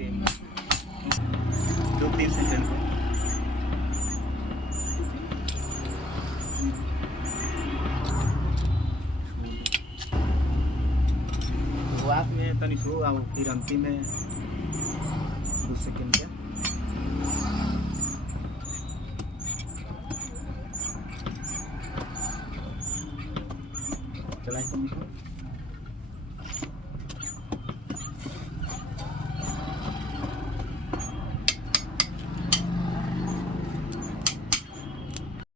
के दो 3 सेकंड को शुरुआत में तनी शुरू और फिर अंतिम में 2 सेकंड के चलाएं तुम इसको।